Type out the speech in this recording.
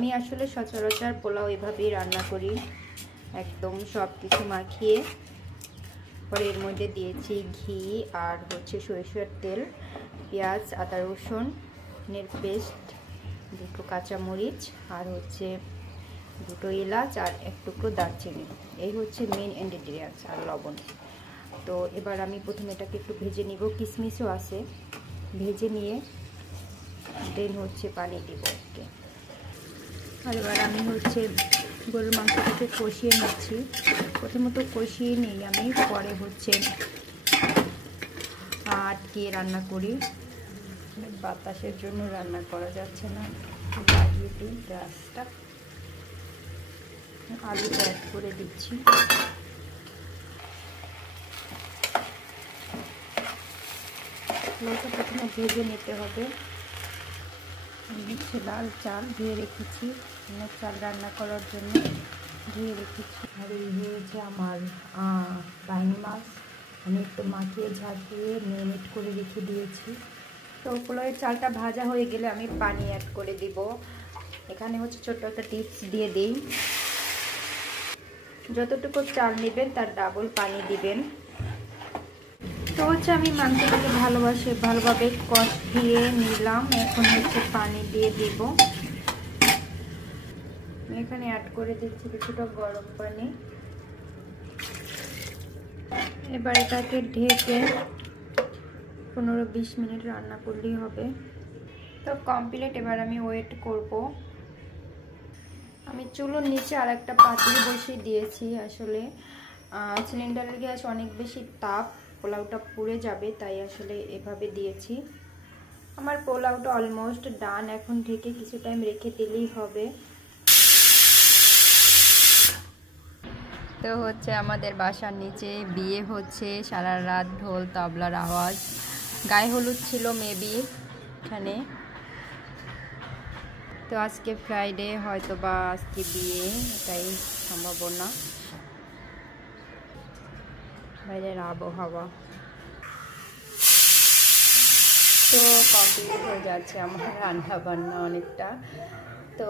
আমি আসলে সচরাচর পোলাও এভাবেই রান্না করি, একদম সব কিছু মাখিয়ে। পরে এর মধ্যে দিয়েছি ঘি আর হচ্ছে সরিষার তেল, পেঁয়াজ, আদা রসুনের পেস্ট, দুটো কাঁচামরিচ আর হচ্ছে দুটো এলাচ আর এক টুকরো দারচিনি। এই হচ্ছে মেন ইনগ্রেডিয়েন্টস, আর লবণ। তো এবার আমি প্রথমে এটাকে একটু ভেজে নিব, কিশমিশও আছে, ভেজে নিয়ে দেন হচ্ছে পানি দিব ওকে। আর এবার আমি হচ্ছে গরুর মাংসটাকে কষিয়ে নিচ্ছি। প্রথমত কষিয়ে নিই আমি, পরে হচ্ছে আটকে রান্না করি। বাতাসের জন্য রান্না করা যাচ্ছে না, লাগিয়ে দিই গ্যাসটা। আলুটা অ্যাড করে দিচ্ছি। আলুটা প্রথমে ভেজে নিতে হবে। হচ্ছে লাল চাল ধুয়ে রেখেছি, অনেক চাল রান্না করার জন্য ধুয়ে রেখেছি। আর এই হয়েছে আমার বাইং মাছ, আমি একটু মাখিয়ে ঝাঁকিয়ে ম্যারিনেট করে রেখে দিয়েছি। তো পোলাওয়ের চালটা ভাজা হয়ে গেলে আমি পানি অ্যাড করে দিব। এখানে হচ্ছে ছোট্ট একটা টিপস দিয়ে দিই, যতটুকু চাল নেবেন তার ডাবল পানি দিবেন। তো হচ্ছে আমি মাংসটাকে ভালোভাবে কষিয়ে নিলাম। এখন হচ্ছে পানি দিয়ে দিব। এখানে অ্যাড করে দিচ্ছি কিছুটা গরম পানি। এবার এটাকে ঢেকে 15-20 মিনিট রান্না করলেই হবে। তো কমপ্লিট। এবার আমি ওয়েট করব। আমি চুলোর নিচে আর একটা পাতিল বসিয়ে দিয়েছি। আসলে সিলিন্ডারের গ্যাস অনেক বেশি তাপ, পোলাওটা পুড়ে যাবে, তাই আসলে এভাবে দিয়েছি। আমার পোলাওটা অলমোস্ট ডান। এখন ঢেকে কিছু টাইম রেখে দিলেই হবে। তো হচ্ছে আমাদের বাসার নিচে বিয়ে হচ্ছে, সারা রাত ঢোল তবলার আওয়াজ। গায়ে হলুদ ছিল মেবি এখানে। তো আজকে ফ্রাইডে, হয়তো বা আজকে বিয়ে, এটাই সম্ভাবনা। বাইরের আবহাওয়া তো কমপ্লিট হয়ে যাচ্ছে আমার রান্না বান্না অনেকটা। তো